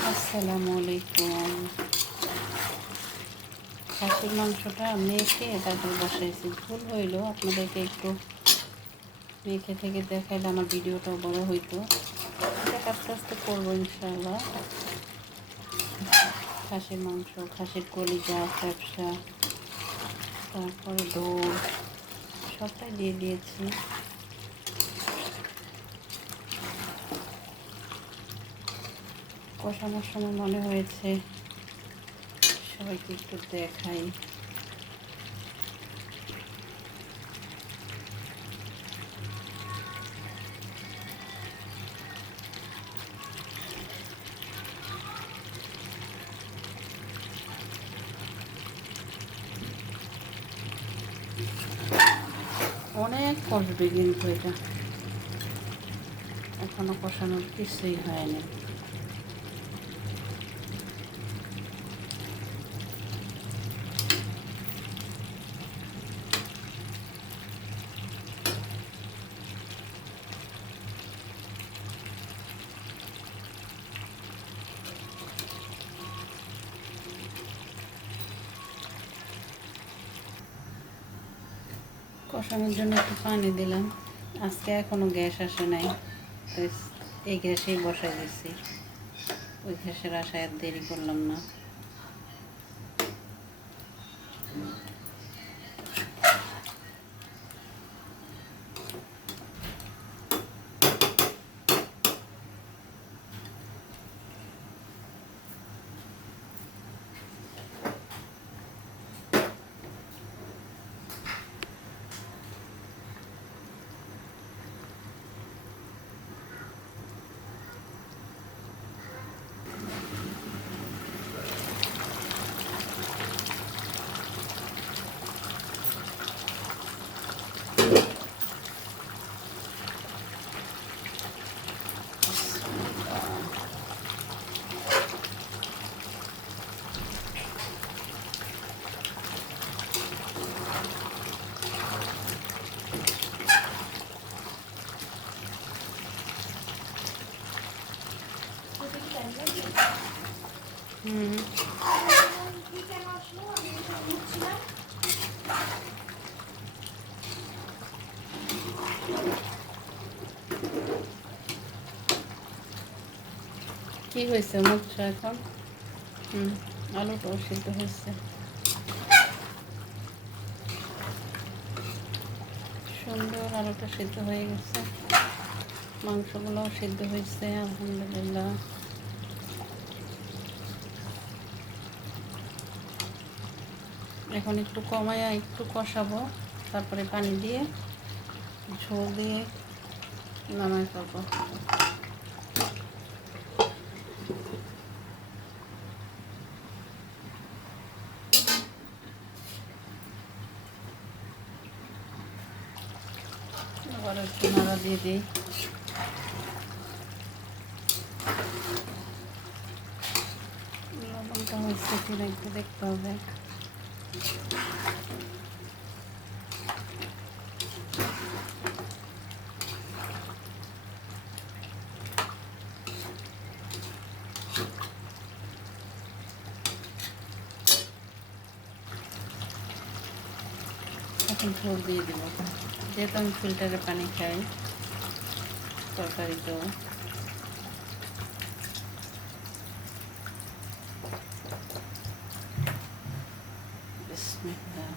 আসসালামু আলাইকুম। খাসির মাংসটা মেখে তারপর বসাইছি, ভুল হইলো, আপনাদেরকে একটু মেখে থেকে দেখাইলে আমার ভিডিওটাও বড় হইতো। এটা আস্তে আস্তে করবো ইনশাআল্লাহ। খাসির মাংস, খাসির কলিজা, ফ্যাপসা, তারপরে দৌড় সবটাই দিয়ে দিয়েছি। কষানোর সময় মনে হয়েছে সবাইকে একটু দেখাই। অনেক কষবে কিন্তু এটা এখনো কষানোর কিছুই হয়নি। কষানোর জন্য একটু পানি দিলাম। আজকে এখনো গ্যাস আসে নাই, তো এই গ্যাসেই বসাই দিচ্ছি। ওই গ্যাসের আশায় আর দেরি করলাম না। কি হয়েছে মুখটা এখন? আলুটাও সিদ্ধ হয়েছে, সুন্দর আলুটা সিদ্ধ হয়ে গেছে, মাংসগুলোও সিদ্ধ হয়েছে আলহামদুলিল্লাহ। এখন একটু কমায়া একটু কষাবো, তারপরে পানি দিয়ে ঝোল দিয়ে নামাই ফেলবো। আবার একটু নাড়া দিয়ে দিই। লবণটা হয়েছে কিনা একটু দেখতে হবে। এখন ঝোল দিয়ে দেবো, যেহেতু আমি ফিল্টারের পানি খাই তরকারিতেও। বিসমিল্লাহ।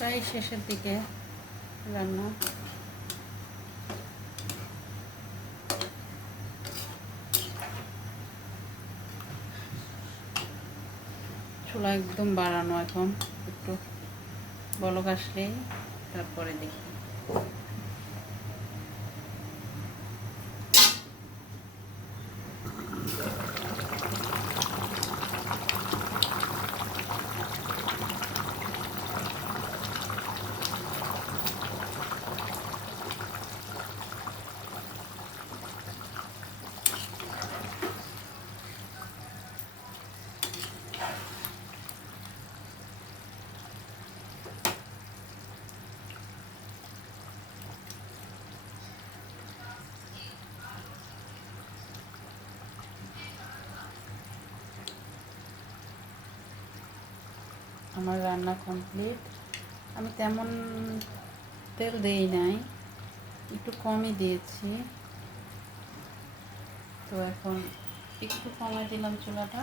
প্রায় শেষের দিকে রান্না। চুলা একদম বাড়ানো, এখন একটু বলক আসলেই তারপরে দেখি। আমার রান্না কমপ্লিট। আমি তেমন তেল দেই নাই, একটু কমই দিয়েছি। তো এখন একটু কমাই দিলাম চুলাটা,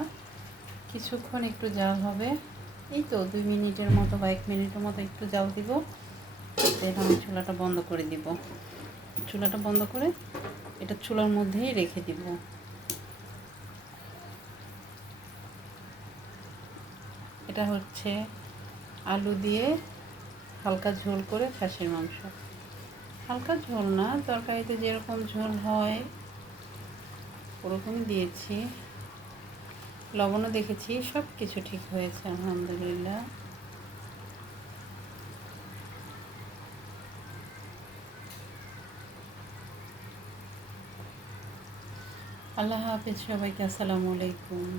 কিছুক্ষণ একটু জাল হবে, এই তো 2 মিনিটের মতো বা 1 মিনিটের মতো একটু জাল দিব। দেন আমি চুলাটা বন্ধ করে দিব। চুলাটা বন্ধ করে এটা চুলার মধ্যেই রেখে দিব। এটা হচ্ছে আলু দিয়ে হালকা ঝোল করে খাসির মাংস। হালকা ঝোল না, তরকারিতে যেরকম ঝোল হয় ওরকমই দিয়েছি। লবণও দেখেছি, সব কিছু ঠিক হয়েছে আলহামদুলিল্লাহ। আল্লাহ হাফিজ সবাইকে, আসসালামু আলাইকুম।